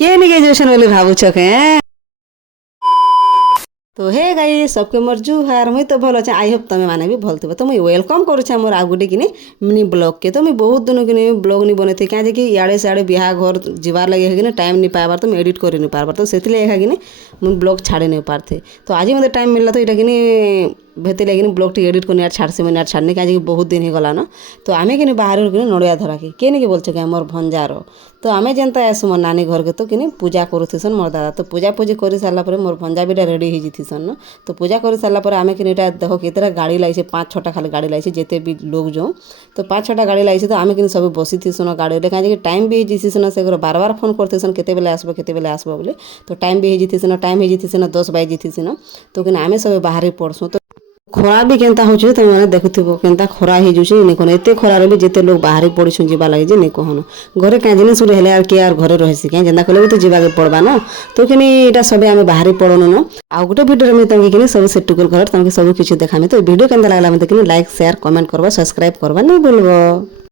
के निके जोशन बोली भावुछ के तो हे गाई सबके मोर जुहार मुई तो भल अच्छे आई होप तुम मैंने भी भल थो तो मुई वेलकम करुच्छे मोर आउ गोटे किने मिनी ब्लॉग के तो मुई बहुत दिन किने ब्लॉग नहीं बने थे क्या कि इे सियाड़े बिहा घर जीवार लगे कि टाइम नहीं पाइबार तो एडिट कर नहीं पार्बार तो से कि मुझे ब्लॉग छाड़े नहीं पारथे तो आज मत टाइम मिलला तो यहाँ कि भेते लगे ब्लॉग टी एडिट करने छाड़से मैंने छाड़ने क्या बहुत दिन हो गलान तो आमे कि बाहर नड़िया धरा के नहीं बोलछ कि मोर भंजार तो आमे जनता आसु मोर नानी घर के तो कि पूजा करुथन मोर दादा तो पूजा पूजी कर सारापर मोर भंजा भी रेडी होतीसन तो पूजा कर सारापर आमे कि देख केतटा गाड़ी लगे 5-6टा खाली गाड़ी लगे जिते भी लोग जो तो 5-6टा गाड़ी लगे तो आमे कि सब बसी थीसन गाड़ी कहीं टाइम भी होतीसन से बार बार फोन करतेसन केते आसब बोले तो टाइम भी होतीसन टाइम होतीसन 10 बजे थीसन तो कि आमे सब बाहर पड़सुँ तो खरा भी केन्ता हो तुम मैंने देखुव केन्ता खरा हो नहीं कहन एत खरार भी जिते लोग बाहर पड़छुँ जीवा लगे जे नहीं कहन घरे क्या जिनिस गोटे हेले किए आर घरे रही क्या जेन्ता कले भी तो जीवा के पड़वा न तो कि यहाँ सब आम बाहर पड़न न आउ गोटे भिडियो में तुमके कि सब सेटुकल घर तुमके सब किसी देखा तो भिडियो केन्ता लगला मतलब कि लाइक शेयर कमेंट करवा सब्सक्राइब करवा नहीं भूलब।